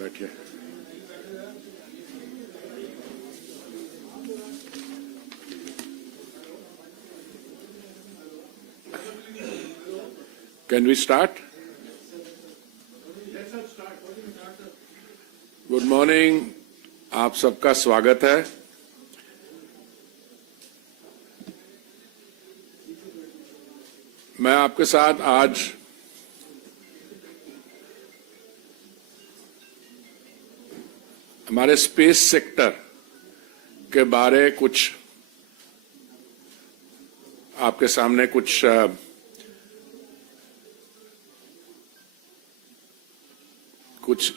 बैठिए। Can we start? Good morning, आप सबका स्वागत है। मैं आपके साथ आज हमारे स्पेस सेक्टर के बारे आपके सामने कुछ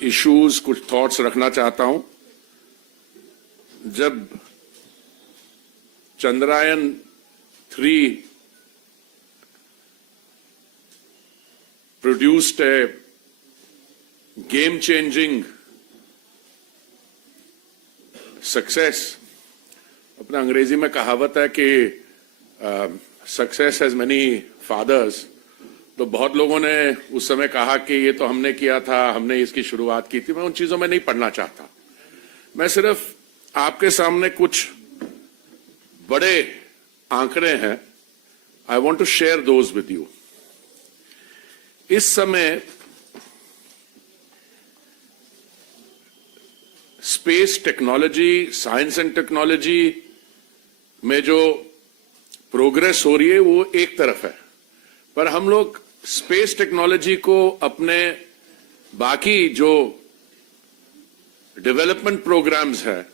इश्यूज, कुछ थॉट्स रखना चाहता हूं। जब Chandrayaan 3 produced a game changing success, अपना अंग्रेजी में कहावत है कि सक्सेस हैज मेनी फादर्स। तो बहुत लोगों ने उस समय कहा कि ये तो हमने किया था, हमने इसकी शुरुआत की थी। मैं उन चीजों में नहीं पढ़ना चाहता। मैं सिर्फ आपके सामने कुछ बड़े आंकड़े हैं, I want to share those with you. इस समय space technology, science and technology में जो प्रोग्रेस हो रही है वो एक तरफ है, पर हम लोग स्पेस टेक्नोलॉजी को अपने बाकी जो डेवलपमेंट प्रोग्राम्स हैं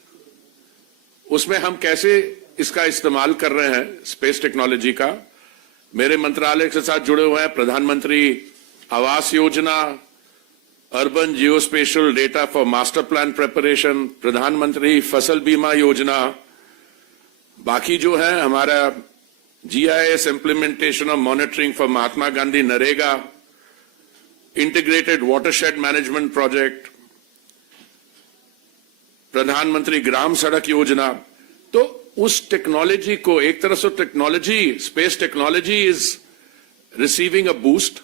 उसमें हम कैसे इसका इस्तेमाल कर रहे हैं। स्पेस टेक्नोलॉजी का मेरे मंत्रालय के साथ जुड़े हुए हैं प्रधानमंत्री Awas Yojana, urban geospatial data for master plan preparation, प्रधानमंत्री फसल बीमा योजना, बाकी जो है हमारा GIS implementation of monitoring for Mahatma Gandhi Narega, integrated watershed management project, प्रधानमंत्री ग्राम सड़क योजना। तो उस टेक्नोलॉजी को एक तरह से technology, space technology is receiving a boost,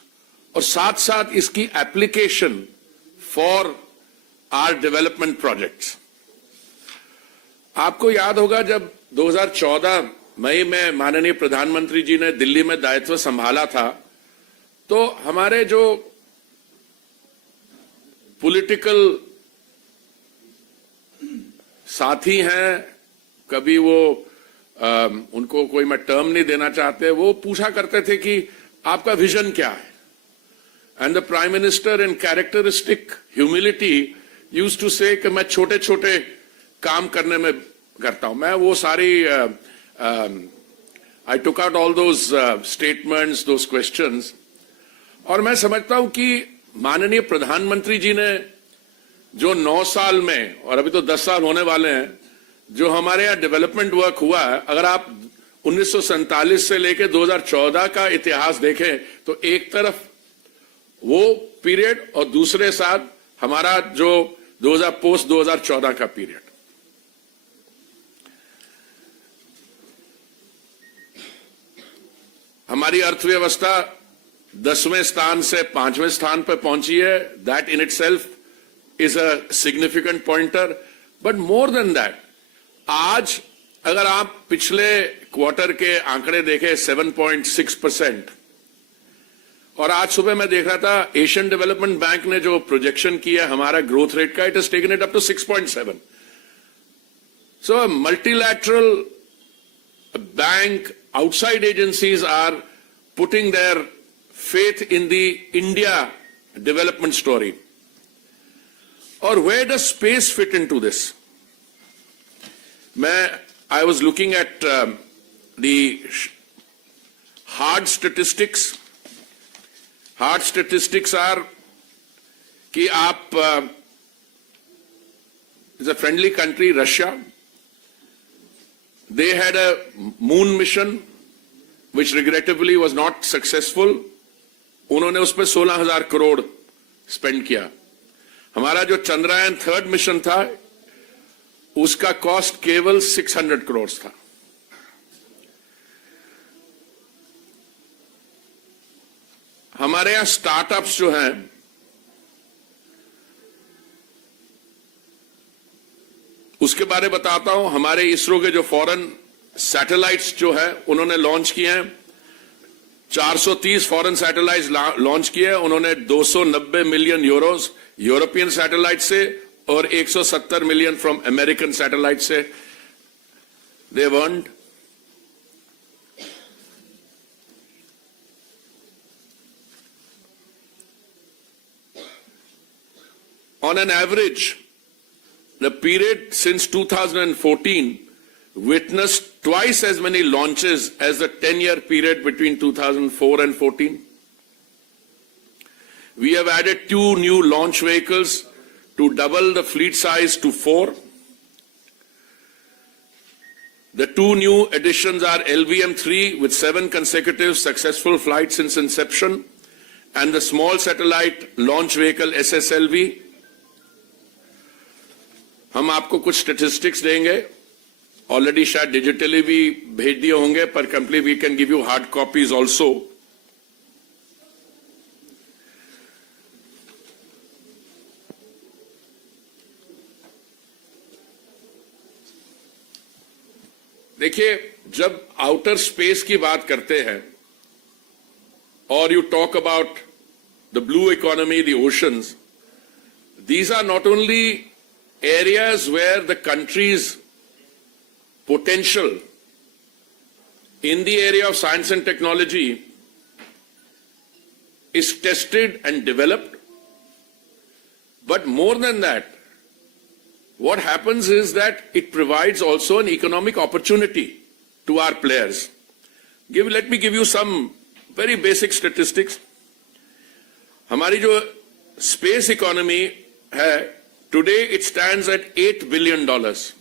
और साथ साथ इसकी application for our development projects. आपको याद होगा जब 2014 मई में माननीय प्रधानमंत्री जी ने दिल्ली में दायित्व संभाला था, तो हमारे जो पॉलिटिकल साथी हैं, कभी वो उनको कोई मैं टर्म नहीं देना चाहते, वो पूछा करते थे कि आपका विजन क्या है। And the prime minister in characteristic humility used to say कि मैं छोटे छोटे काम करने में करता हूं। मैं वो सारी I took out all those statements, those questions, और मैं समझता हूं कि माननीय प्रधानमंत्री जी ने जो 9 साल में, और अभी तो 10 साल होने वाले हैं, जो हमारे यहाँ डेवलपमेंट वर्क हुआ है, अगर आप 1947 से लेकर 2014 का इतिहास देखें तो एक तरफ वो पीरियड और दूसरे साथ हमारा जो पोस्ट 2014 का पीरियड। हमारी अर्थव्यवस्था 10वें स्थान से 5वें स्थान पर पहुंची है। That in itself is a significant pointer, but more than that, आज अगर आप पिछले क्वार्टर के आंकड़े देखें 7.6%, और आज सुबह मैं देख रहा था एशियन डेवलपमेंट बैंक ने जो प्रोजेक्शन किया हमारा ग्रोथ रेट का, it is taken it up to 6.7। So multilateral bank, outside agencies are putting their faith in the India development story. Or where does space fit into this? I was looking at the hard statistics. Hard statistics are कि आप is a friendly country, Russia. They had a moon mission which regrettably was not successful. उन्होंने उस पर 16,000 crore spend किया। हमारा जो Chandrayaan 3 mission था उसका कॉस्ट केवल 600 करोड़ था। हमारे यहां स्टार्टअप्स जो हैं उसके बारे में बताता हूं। हमारे इसरो के जो फॉरेन सैटेलाइट्स जो है उन्होंने लॉन्च किए हैं, 430 फॉरेन सैटेलाइट्स लॉन्च किए हैं उन्होंने। 290 मिलियन यूरोस यूरोपियन सैटेलाइट से और 170 मिलियन फ्रॉम अमेरिकन सैटेलाइट से दे earned. On an average, the period since 2014 witnessed twice as many launches as the 10-year period between 2004 and 14. We have added 2 new launch vehicles to double the fleet size to 4. The 2 new additions are LVM-3 with 7 consecutive successful flights since inception and the small satellite launch vehicle SSLV. हम आपको कुछ statistics देंगे, already शायद digitally भी भेज दिए होंगे, पर complete we can give you hard copies also. देखिए, जब आउटर स्पेस की बात करते हैं और you talk about the blue economy, the oceans, these are not only areas where the country's potential in the area of science and technology is tested and developed. But more than that, what happens is that it provides also an economic opportunity to our players. Let me give you some very basic statistics. हमारी जो space economy है, today it stands at $8 billion. $1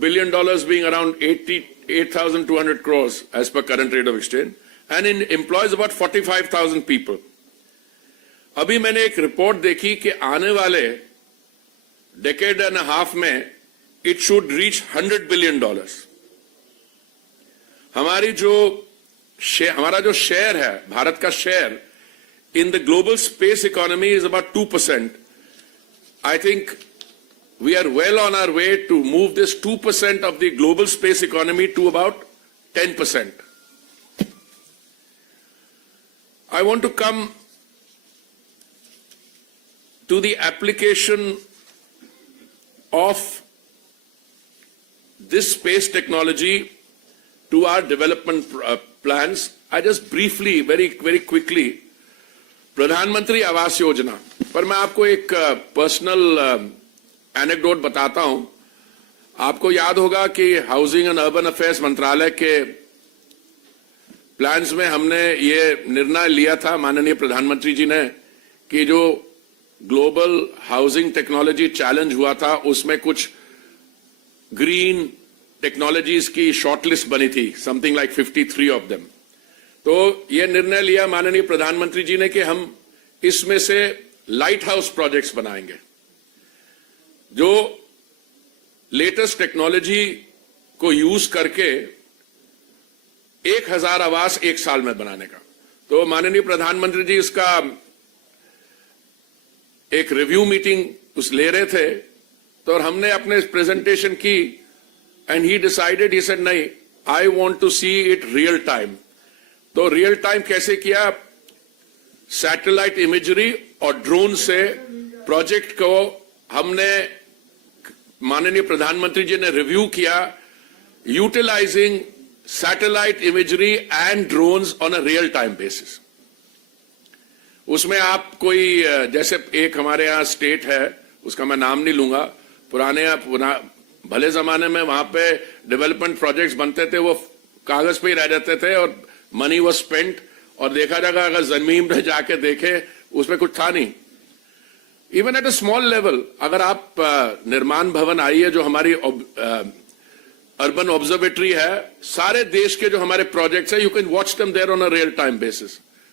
billion being around 8,200 crores as per current rate of exchange, and it employs about 45,000 people. अभी मैंने एक report देखी कि आने वाले decade and a half में it should reach $100 billion. हमारा जो शेयर है, भारत का share in the global space economy is about 2%. I think we are well on our way to move this 2% of the global space economy to about 10%. I want to come to the application of this space technology to our development plans. I just briefly, very quickly, प्रधानमंत्री आवास योजना पर मैं आपको एक personal anecdote बताता हूं। आपको याद होगा कि हाउसिंग एंड अर्बन अफेयर्स मंत्रालय के प्लान्स में हमने ये निर्णय लिया था, माननीय प्रधानमंत्री जी ने, कि जो ग्लोबल हाउसिंग टेक्नोलॉजी चैलेंज हुआ था उसमें कुछ ग्रीन टेक्नोलॉजीज की शॉर्टलिस्ट बनी थी, समथिंग लाइक 53 ऑफ देम। तो ये निर्णय लिया माननीय प्रधानमंत्री जी ने कि हम इसमें से लाइट हाउस प्रोजेक्ट्स बनाएंगे, जो लेटेस्ट टेक्नोलॉजी को यूज करके 1000 आवास 1 साल में बनाने का। तो माननीय प्रधानमंत्री जी इसका एक रिव्यू मीटिंग ले रहे थे, तो हमने अपने प्रेजेंटेशन की and he decided, he said नहीं, I want to see it real time. तो रियल टाइम कैसे किया? सैटेलाइट इमेजरी और ड्रोन से प्रोजेक्ट को हमने, माननीय प्रधानमंत्री जी ने रिव्यू किया, utilising satellite imagery and drones on a real time basis. उसमें आप कोई, जैसे एक हमारे यहाँ स्टेट है, उसका मैं नाम नहीं लूंगा, भले जमाने में वहां पे डेवलपमेंट प्रोजेक्ट्स बनते थे, वो कागज पे ही रह जाते थे और मनी वॉज स्पेंट, और देखा जाएगा अगर जमीन पे जाके देखे उसमें कुछ था नहीं। Even at a small level, अगर आप निर्माण भवन आइए, जो हमारी अर्बन ऑब्जर्वेटरी है, सारे देश के जो हमारे प्रोजेक्ट्स है, you can watch them there on a real time basis.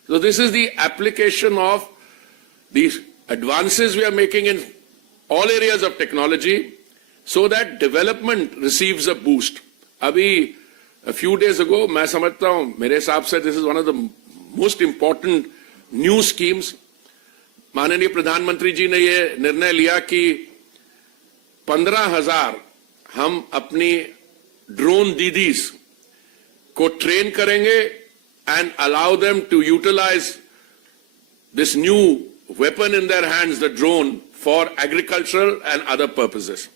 So this is the application of the advances we are making in all areas of technology, so that development receives a boost. अभी a few days ago, मैं समझता हूं, मेरे हिसाब से this is one of the most important new schemes. माननीय प्रधानमंत्री जी ने ये निर्णय लिया कि 15,000 हम अपनी ड्रोन दीदीज को ट्रेन करेंगे and allow them to utilize this new weapon in their hands, the drone, for agricultural and other purposes.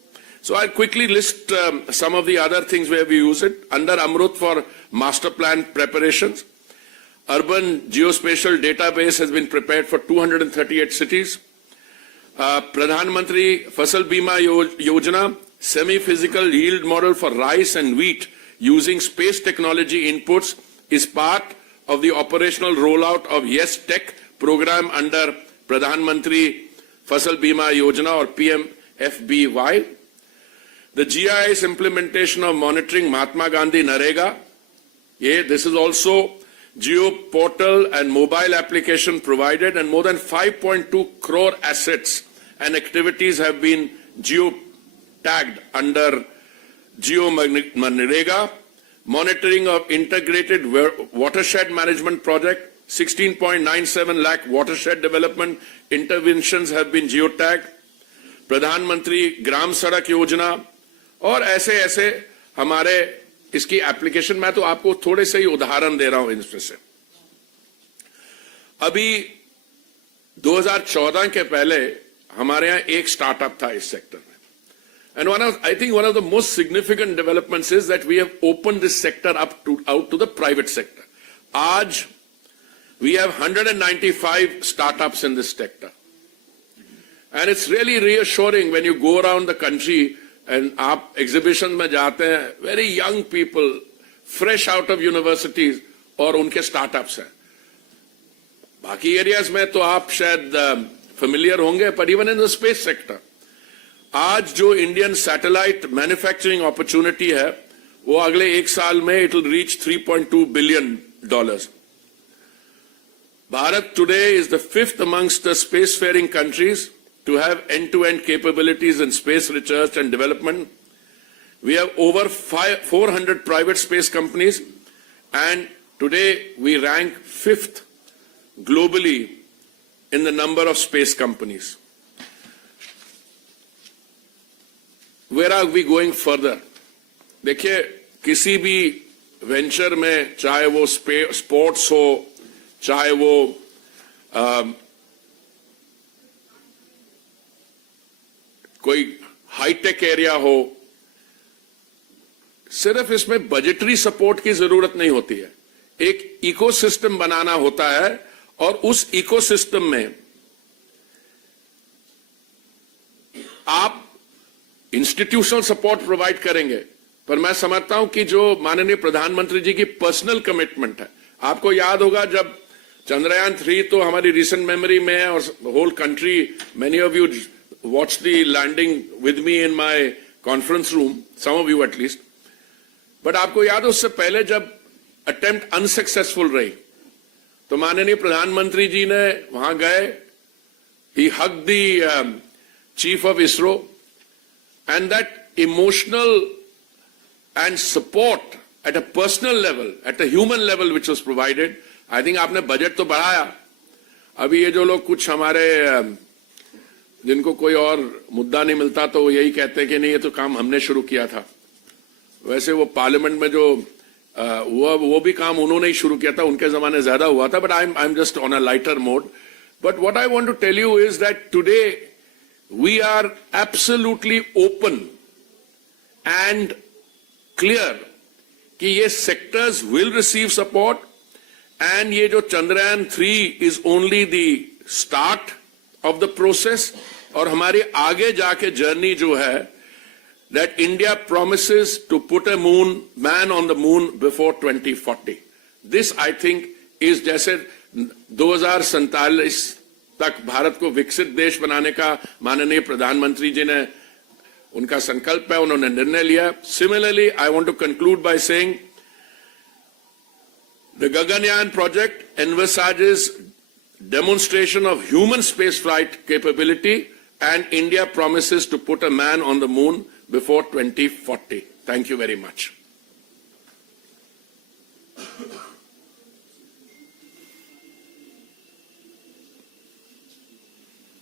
So I'll quickly list some of the other things where we use it. Under Amrut for master plan preparations, urban geospatial database has been prepared for 238 cities. Pradhan Mantri Fasal Bima Yojana, semi-physical yield model for rice and wheat using space technology inputs is part of the operational rollout of Yes Tech program under Pradhan Mantri Fasal Bima Yojana or PMFBY. The GIS implementation of monitoring Mahatma Gandhi Narega. This is also Geo portal and mobile application provided, and more than 5.2 crore assets and activities have been geo-tagged under Geo Narega. Monitoring of integrated watershed management project, 16.97 lakh watershed development interventions have been geotagged. Pradhan Mantri Gram Sadak Yojana और ऐसे हमारे इसकी application, मैं तो आपको थोड़े से ही उदाहरण दे रहा हूं इसमें से। अभी 2014 के पहले हमारे यहाँ एक स्टार्टअप था इस सेक्टर में, and I think one of the most significant developments is that we have opened this sector out to the private sector. आज we have 195 startups in this sector, and it's really reassuring when you go around the country and आप exhibition में जाते हैं, very young people, fresh out of universities, और उनके startups हैं। बाकी areas में तो आप शायद familiar होंगे, but even in the space sector, आज जो इंडियन सैटेलाइट मैन्युफैक्चरिंग अपॉर्चुनिटी है वो अगले एक साल में it will reach $3.2 billion. Bharat today is the fifth amongst the spacefaring countries to have end-to-end capabilities in space research and development. We have over 400 private space companies, and today we rank 5th globally in the number of space companies. Where are we going further? देखिए, किसी भी venture में, चाहे वो sports हो, चाहे वो कोई हाईटेक एरिया हो, सिर्फ इसमें बजटरी सपोर्ट की जरूरत नहीं होती है। एक इकोसिस्टम बनाना होता है, और उस इकोसिस्टम में आप इंस्टीट्यूशनल सपोर्ट प्रोवाइड करेंगे, पर मैं समझता हूं कि जो माननीय प्रधानमंत्री जी की पर्सनल कमिटमेंट है, आपको याद होगा जब चंद्रयान 3 तो हमारी रिसेंट मेमोरी में है, और whole country, many of you watched the landing with me in my conference room, some of you at least. But आपको याद है उससे पहले जब अटेम्प्ट अनसक्सेसफुल रही, तो माननीय प्रधानमंत्री जी ने वहां गए, he hugged the chief of ISRO, and that emotional and support at a personal level, at a human level which was provided, I think आपने बजट तो बढ़ाया। अभी ये जो लोग कुछ हमारे जिनको कोई और मुद्दा नहीं मिलता तो वो यही कहते हैं कि नहीं ये तो काम हमने शुरू किया था। वैसे वो पार्लियामेंट में जो वो भी काम उन्होंने ही शुरू किया था, उनके जमाने ज्यादा हुआ था, but I am just on a lighter mode. But what I want to tell you is that today we are absolutely open and clear कि ये sectors will receive support, and ये जो Chandrayaan 3 is only the start of the process, और हमारी आगे जाके journey जो है, that India promises to put a man on the moon before 2040. This I think is जैसे 2047 तक भारत को विकसित देश बनाने का माननीय प्रधानमंत्री जी ने उनका संकल्प है, उन्होंने निर्णय लिया। Similarly, I want to conclude by saying the Gaganyaan project envisages demonstration of human spaceflight capability, and India promises to put a man on the moon before 2040. Thank you very much.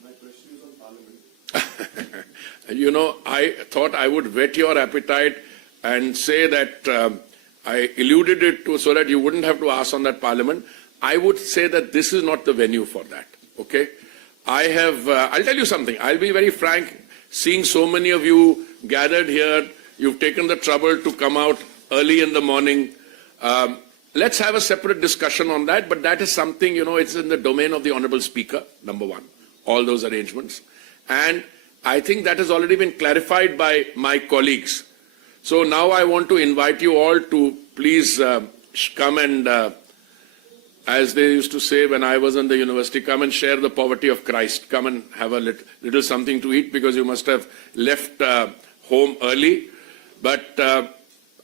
My question is on Parliament. I thought I would whet your appetite and say that I alluded it to so that you wouldn't have to ask on that Parliament. I would say that this is not the venue for that, okay? I'll tell you something. I'll be very frank. Seeing so many of you gathered here, you've taken the trouble to come out early in the morning. Let's have a separate discussion on that, but that is something, it's in the domain of the Honorable Speaker, number one, all those arrangements. And I think that has already been clarified by my colleagues. So now I want to invite you all to please come and, as they used to say when I was in the university, come and share the poverty of Christ. Come and have a little something to eat because you must have left home early. But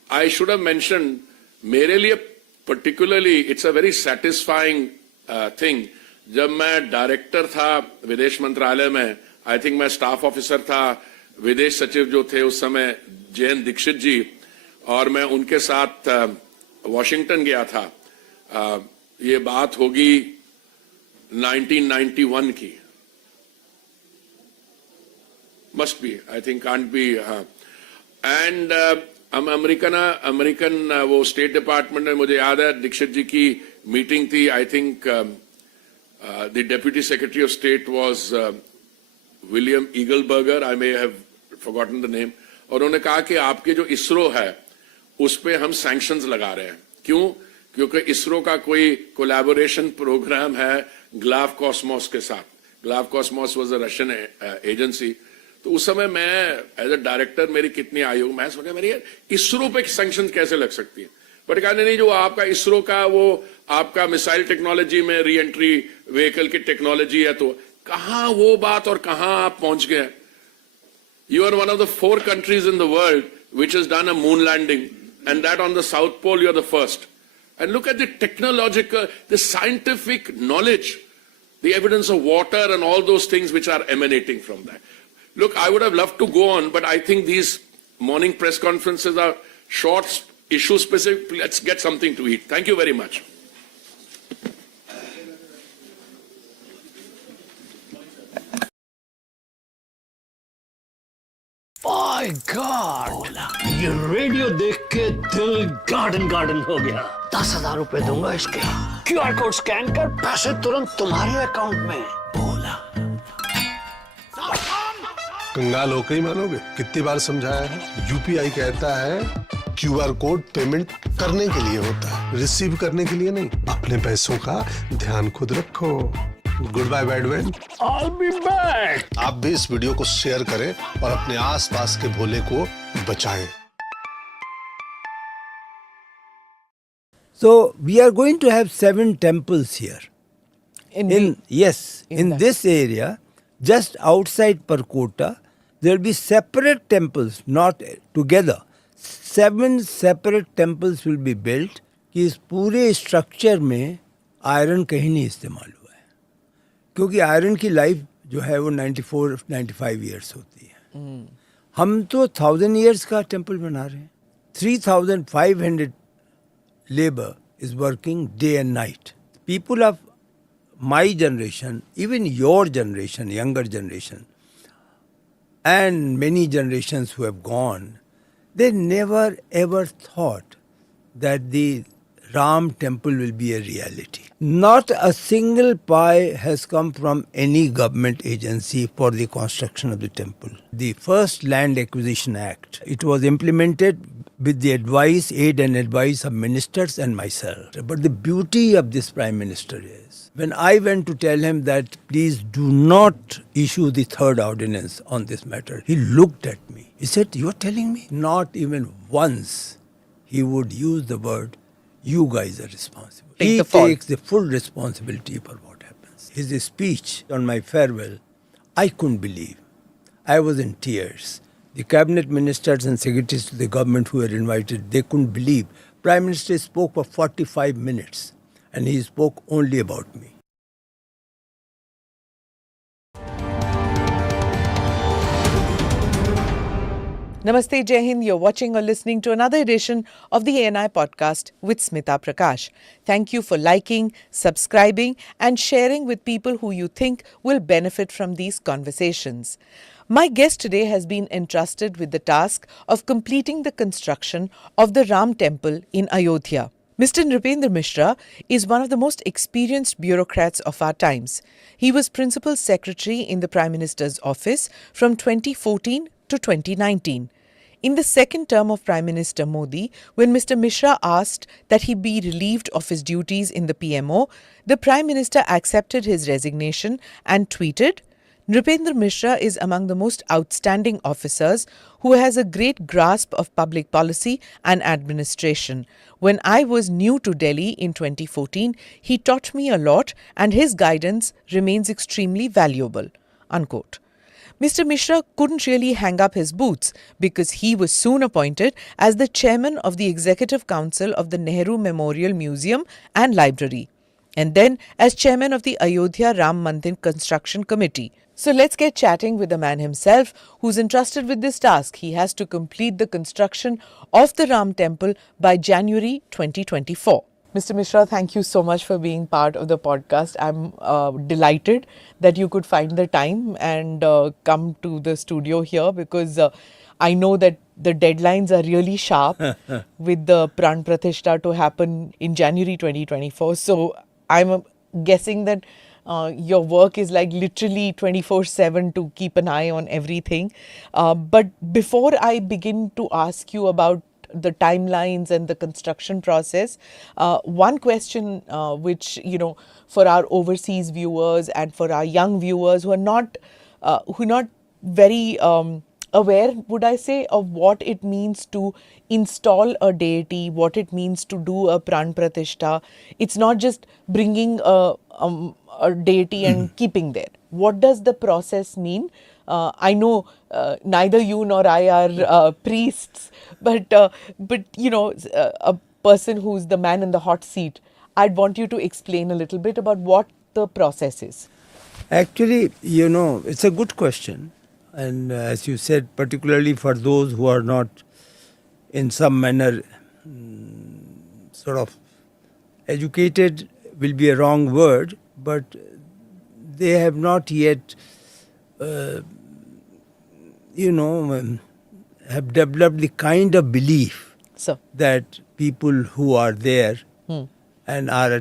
I should have mentioned, मेरे लिए particularly, it's a very satisfying thing. जब मैं director था विदेश मंत्रालय में, I think मैं staff officer था, विदेश सचिव जो थे उस समय जयंत दीक्षित जी, और मैं उनके साथ वॉशिंगटन गया था. ये बात होगी 1991 की. Must be, I think, can't be. And American वो स्टेट डिपार्टमेंट में मुझे याद है दीक्षित जी की मीटिंग थी. I think the deputy secretary of state was William Eagleburger, I may have forgotten the name, और उन्होंने कहा कि आपके जो इसरो है उस पे हम सैंक्शंस लगा रहे हैं. क्यों? क्योंकि इसरो का कोई कोलैबोरेशन प्रोग्राम है ग्लाव कॉस्मोस के साथ. Glove Cosmos was a Russian agency. तो उस समय मैं एज अ डायरेक्टर, मेरी कितनी आयु, मैं सोचा मेरी इसरो पे सैंक्शन कैसे लग सकती है. बट कहने नहीं, जो आपका इसरो का वो आपका मिसाइल टेक्नोलॉजी में री एंट्री व्हीकल की टेक्नोलॉजी है, तो कहां वो बात और कहां आप पहुंच गए. You are one of the 4 countries in the world which has done a moon landing, and that on the South Pole, you're the first. And look at the technological, the scientific knowledge, the evidence of water and all those things which are emanating from that. Look, I would have loved to go on, but I think these morning press conferences are short, issue specific. Let's get something to eat. Thank you very much. My God! ये radio देख के दिल garden हो गया. 10,000 रुपए दूंगा इसके. QR code scan कर, पैसे तुरंत तुम्हारे अकाउंट में. बोला. कंगाल हो के ही मानोगे? कितनी बार समझाया है? यूपीआई कहता है क्यूआर कोड पेमेंट करने के लिए होता है, रिसीव करने के लिए नहीं. अपने पैसों का ध्यान खुद रखो. Good bye badman. I'll be back. आप भी इस वीडियो को शेयर करें और अपने आसपास के भोले को बचाएं. So we are going to have 7 temples here. In this area, just outside Perkota, there will be separate temples, not together. 7 separate temples will be built. कि इस पूरे स्ट्रक्चर में आयरन कहीं नहीं इस्तेमाल हुआ है, क्योंकि आयरन की लाइफ जो है वो 94-95 ईयर्स होती है. हम तो 1000 ईयर्स का टेम्पल बना रहे हैं. 3500 labor is working day and night. People of my generation, even your generation, younger generation, and many generations who have gone, they never ever thought that the Ram temple will be a reality. Not a single pie has come from any government agency for the construction of the temple. The first Land Acquisition Act, it was implemented with the aid and advice of ministers and myself. But the beauty of this Prime Minister is, when I went to tell him that please do not issue the 3rd ordinance on this matter, he looked at me. He said, "You are telling me?" Not even once he would use the word, "You guys are responsible." He takes the full responsibility for what happens. His speech on my farewell, I couldn't believe. I was in tears. The cabinet ministers and secretaries to the government who were invited, they couldn't believe. Prime Minister spoke for 45 minutes and he spoke only about me. Namaste, Jai Hind. You're watching or listening to another edition of the ANI podcast with Smita Prakash. Thank you for liking, subscribing and sharing with people who you think will benefit from these conversations. My guest today has been entrusted with the task of completing the construction of the Ram Temple in Ayodhya. Mr. Nripendra Mishra is one of the most experienced bureaucrats of our times. He was Principal Secretary in the Prime Minister's office from 2014 to 2019. In the second term of Prime Minister Modi, when Mr. Mishra asked that he be relieved of his duties in the PMO, the Prime Minister accepted his resignation and tweeted, Nripendra Mishra is among the most outstanding officers who has a great grasp of public policy and administration. When I was new to Delhi in 2014, he taught me a lot and his guidance remains extremely valuable. Unquote. Mr. Mishra couldn't really hang up his boots because he was soon appointed as the chairman of the Executive Council of the Nehru Memorial Museum and Library, and then as chairman of the Ayodhya Ram Mandir Construction Committee. So let's get chatting with the man himself who's entrusted with this task. He has to complete the construction of the Ram Temple by January 2024. Mr. Mishra, thank you so much for being part of the podcast. I'm delighted that you could find the time and come to the studio here because I know that the deadlines are really sharp with the Pran Pratishtha to happen in January 2024. So I'm guessing that your work is like literally 24/7 to keep an eye on everything. But before I begin to ask you about the timelines and the construction process, one question which, for our overseas viewers and for our young viewers who are not very aware, would I say, of what it means to install a deity, what it means to do a Pran Pratishtha. It's not just bringing a deity and keeping there. What does the process mean? I know neither you nor I are priests, but a person who's the man in the hot seat, I'd want you to explain a little bit about what the process is. Actually, it's a good question. And as you said, particularly for those who are not in some manner sort of educated will be a wrong word, but they have not yet, have developed the kind of belief So, that people who are there and are at